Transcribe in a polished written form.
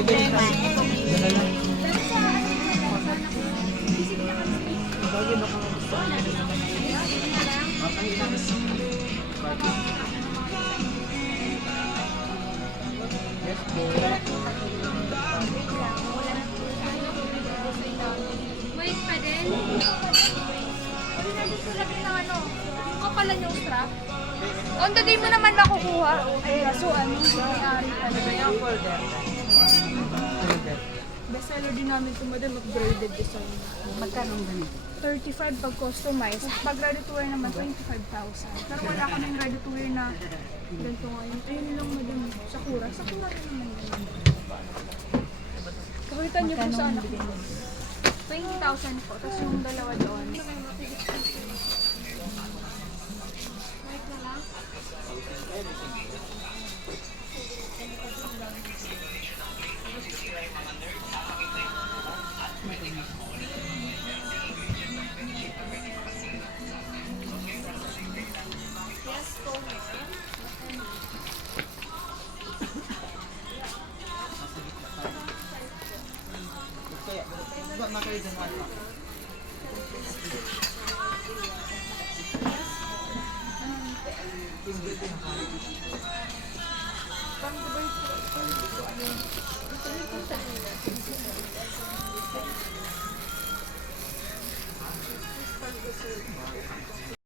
problema. Wait pa din. Hindi natin sulapin ng ano. Yung kapalan yung strap. On the day mo naman nakukuha. Eh, so ano, may-ari talaga yung folder. Bestseller din namin ito, madam, upgraded design. Magkano ganito? 35 pag customized. Pag ready to wear naman, 25,000. Pero wala kaming ready to wear na ganito ngayon. Ayun lang, madam. Sakura. Sakura na naman yun. Kakulitan niyo po sa anak ko. 20,000 po. Tapos yung dalawa doon. Wait na lang. Yes, po. Kaya, na kayo dyan, ano?